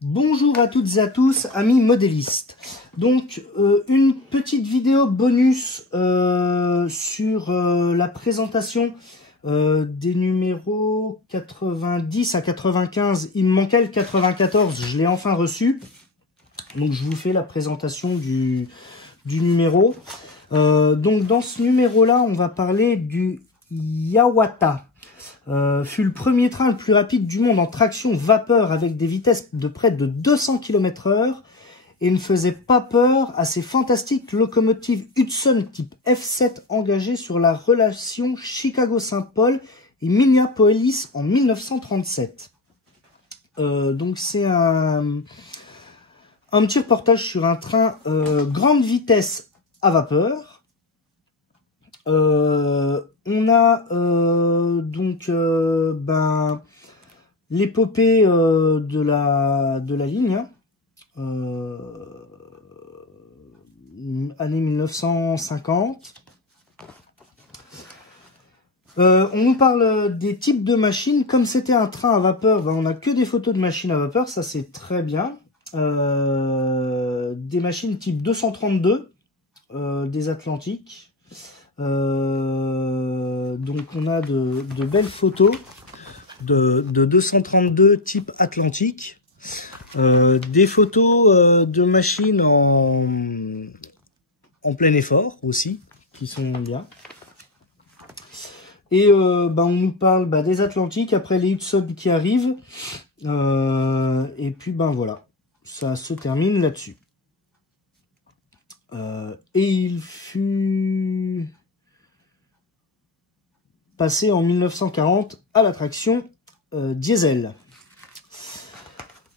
Bonjour à toutes et à tous, amis modélistes. Donc, une petite vidéo bonus sur la présentation des numéros 90 à 95. Il me manquait le 94, je l'ai enfin reçu. Donc, je vous fais la présentation du numéro. Donc, dans ce numéro-là, on va parler du Yawata. Fut le premier train le plus rapide du monde en traction vapeur avec des vitesses de près de 200 km/h et ne faisait pas peur à ces fantastiques locomotives Hudson type F7 engagées sur la relation Chicago-Saint Paul et Minneapolis en 1937. Donc c'est un petit reportage sur un train grande vitesse à vapeur. On a l'épopée de la ligne, année 1950. On nous parle des types de machines. Comme c'était un train à vapeur, on n'a que des photos de machines à vapeur, ça c'est très bien. Des machines type 232, des Atlantiques. Donc on a de belles photos de 232 type Atlantique, des photos de machines en plein effort aussi qui sont bien, et on nous parle des Atlantiques, après les Hudson qui arrivent, et puis voilà, ça se termine là-dessus. Et il fut passé en 1940 à la traction diesel.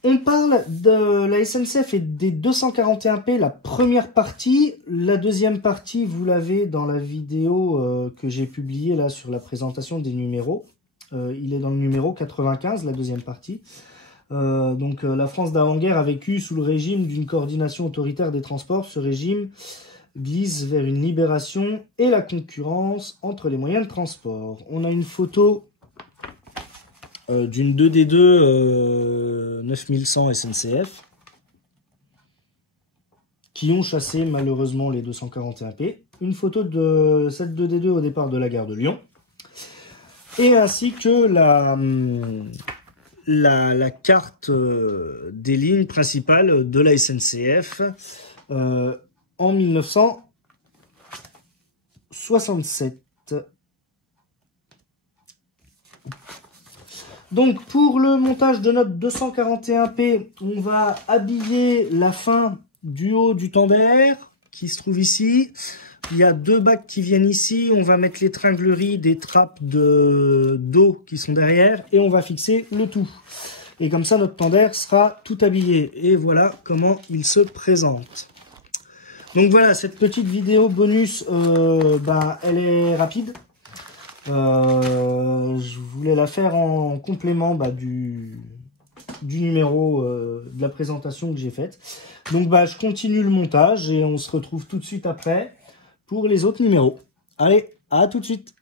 On parle de la SNCF et des 241P, la première partie. La deuxième partie, vous l'avez dans la vidéo que j'ai publiée là sur la présentation des numéros. Il est dans le numéro 95, la deuxième partie. La France d'avant-guerre a vécu sous le régime d'une coordination autoritaire des transports. Ce régime glisse vers une libération et la concurrence entre les moyens de transport. On a une photo d'une 2D2 9100 SNCF qui ont chassé malheureusement les 241P. Une photo de cette 2D2 au départ de la gare de Lyon. Et ainsi que la carte des lignes principales de la SNCF en 1967. Donc pour le montage de notre 241P, on va habiller la fin du haut du tender qui se trouve ici. Il y a deux bacs qui viennent ici. On va mettre les tringleries des trappes d'eau qui sont derrière et on va fixer le tout. Et comme ça, notre tender sera tout habillé. Et voilà comment il se présente. Donc voilà, cette petite vidéo bonus, elle est rapide. Je voulais la faire en complément du numéro de la présentation que j'ai faite. Donc je continue le montage et on se retrouve tout de suite après pour les autres numéros. Allez, à tout de suite.